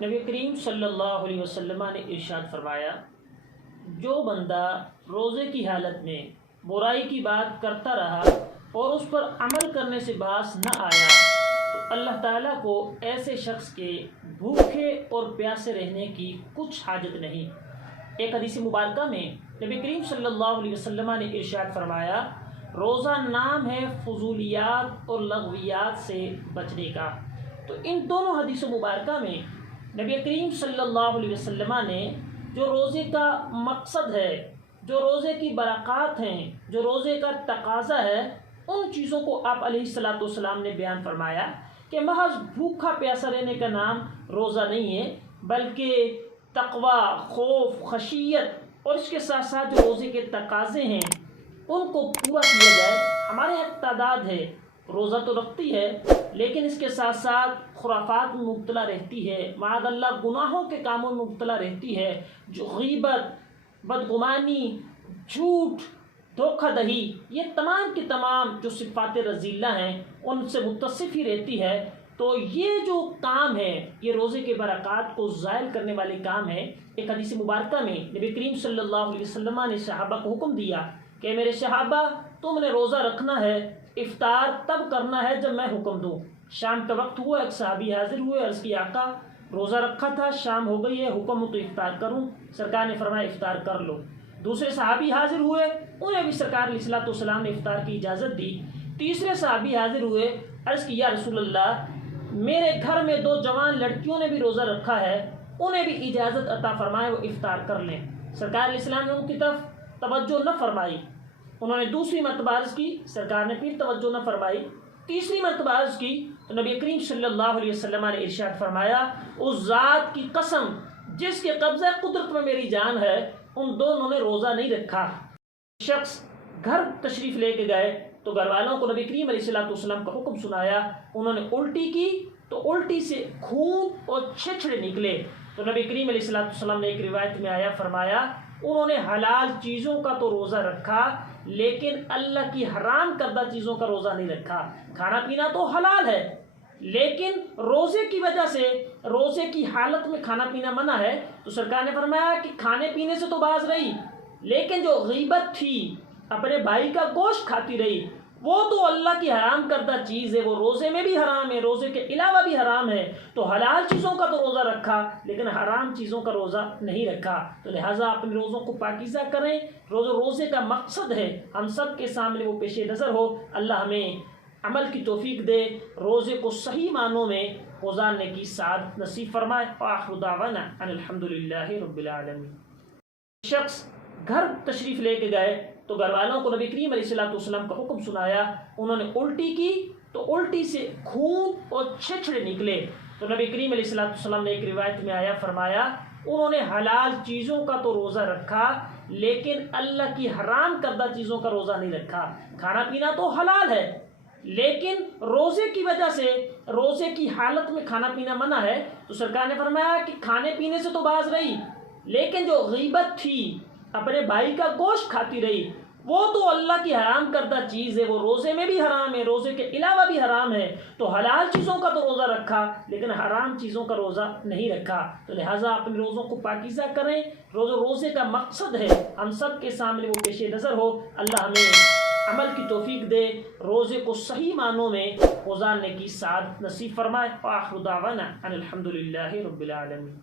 نبی کریم صلی اللہ علیہ وسلم نے ارشاد فرمایا، جو بندہ روزے کی حالت میں برائی کی بات کرتا رہا اور اس پر عمل کرنے سے باز نہ آیا تو اللہ تعالیٰ کو ایسے شخص کے بھوکے اور پیاسے رہنے کی کچھ حاجت نہیں۔ ایک حدیث مبارکہ میں نبی کریم صلی اللہ علیہ وسلم نے ارشاد فرمایا، روزہ نام ہے فضولیات اور لغویات سے بچنے کا۔ تو ان دونوں حدیث مبارکہ میں نبی کریم صلی اللہ علیہ وسلم نے جو روزے کا مقصد ہے، جو روزے کی برکات ہیں، جو روزے کا تقاضا ہے، ان چیزوں کو آپ علیہ الصلوۃ والسلام نے بیان فرمایا کہ محض بھوکا پیاسا رہنے کا نام روزہ نہیں ہے، بلکہ تقوی، خوف، خشیت اور اس کے ساتھ ساتھ جو روزے کے تقاضے ہیں ان کو پورا کیا جائے۔ ہمارے یہاں تعداد ہے، روزہ تو رکھتی ہے لیکن اس کے ساتھ ساتھ خرافات میں مبتلا رہتی ہے، معاذ اللہ گناہوں کے کاموں میں مبتلا رہتی ہے، جو غیبت، بدگمانی، جھوٹ، دھوکہ دہی، یہ تمام کی تمام جو صفات رذیلہ ہیں ان سے متصف ہی رہتی ہے۔ تو یہ جو کام ہے یہ روزے کے برکات کو زائل کرنے والے کام ہے۔ ایک حدیث مبارکہ میں نبی کریم صلی اللہ علیہ وسلم نے صحابہ کو حکم دیا کہ میرے صحابہ، تم نے روزہ رکھنا ہے، افطار تب کرنا ہے جب میں حکم دوں۔ شام کا وقت ہوا، ایک صحابی حاضر ہوئے، عرض کی آقا روزہ رکھا تھا، شام ہو گئی ہے، حکم ہو تو افطار کروں؟ سرکار نے فرمایا افطار کر لو۔ دوسرے صحابی حاضر ہوئے، انہیں بھی سرکار علیہ الصلوۃ والسلام نے افطار کی اجازت دی۔ تیسرے صحابی حاضر ہوئے، عرض کی یا رسول اللہ، میرے گھر میں 2 جوان لڑکیوں نے بھی روزہ رکھا ہے، انہیں بھی اجازت عطا فرمائے، وہ افطار کر لیں۔ سرکار علیہ السلام نے ان کی طرف توجہ نہ فرمائی۔ انہوں نے دوسری مرتبہ عرض کی، سرکار نے پھر توجہ نہ فرمائی۔ تیسری مرتبہ عرض کی تو نبی کریم صلی اللہ علیہ وسلم نے ارشاد فرمایا، اس ذات کی قسم جس کے قبضہ قدرت میں میری جان ہے، ان دونوں نے روزہ نہیں رکھا۔ شخص گھر تشریف لے کے گئے تو گھر والوں کو نبی کریم علیہ الصلوۃ والسلام کا حکم سنایا، انہوں نے الٹی کی تو الٹی سے خون اور چھچڑے نکلے تو نبی کریم علیہ الصلوۃ والسلام نے ایک روایت میں آیا فرمایا، انہوں نے حلال چیزوں کا تو روزہ رکھا لیکن اللہ کی حرام کردہ چیزوں کا روزہ نہیں رکھا۔ کھانا پینا تو حلال ہے لیکن روزے کی وجہ سے، روزے کی حالت میں کھانا پینا منع ہے، تو سرکار نے فرمایا کہ کھانے پینے سے تو باز رہی لیکن جو غیبت تھی، اپنے بھائی کا گوشت کھاتی رہی، وہ تو اللہ کی حرام کردہ چیز ہے، وہ روزے میں بھی حرام ہے، روزے کے علاوہ بھی حرام ہے۔ تو حلال چیزوں کا تو روزہ رکھا لیکن حرام چیزوں کا روزہ نہیں رکھا۔ تو لہٰذا اپنے روزوں کو پاکیزہ کریں۔ روزے کا مقصد ہے ہم سب کے سامنے وہ پیش نظر ہو۔ اللہ ہمیں عمل کی توفیق دے، روزے کو صحیح معنوں میں گزارنے کی سعادت نصیب فرمائے۔ وآخر دعوانا ان الحمدللہ رب العالمین۔ شخص گھر تشریف لے کے گئے تو گھر والوں کو نبی کریم علیہ الصلوۃ والسلام کا حکم سنایا، انہوں نے الٹی کی تو الٹی سے خون اور چھچڑے نکلے تو نبی کریم علیہ الصلوۃ والسلام نے ایک روایت میں آیا فرمایا، انہوں نے حلال چیزوں کا تو روزہ رکھا لیکن اللہ کی حرام کردہ چیزوں کا روزہ نہیں رکھا۔ کھانا پینا تو حلال ہے لیکن روزے کی وجہ سے، روزے کی حالت میں کھانا پینا منع ہے، تو سرکار نے فرمایا کہ کھانے پینے سے تو باز رہی لیکن جو غیبت تھی، اپنے بھائی کا گوشت کھاتی رہی، وہ تو اللہ کی حرام کردہ چیز ہے، وہ روزے میں بھی حرام ہے، روزے کے علاوہ بھی حرام ہے۔ تو حلال چیزوں کا تو روزہ رکھا لیکن حرام چیزوں کا روزہ نہیں رکھا۔ تو لہٰذا اپنے روزوں کو پاکیزہ کریں۔ روزے کا مقصد ہے ہم سب کے سامنے وہ پیش نظر ہو۔ اللہ ہمیں عمل کی توفیق دے، روزے کو صحیح معنوں میں گزارنے کی سعادت نصیب فرمائے۔ وآخر دعوانا ان الحمدللہ رب العالمین۔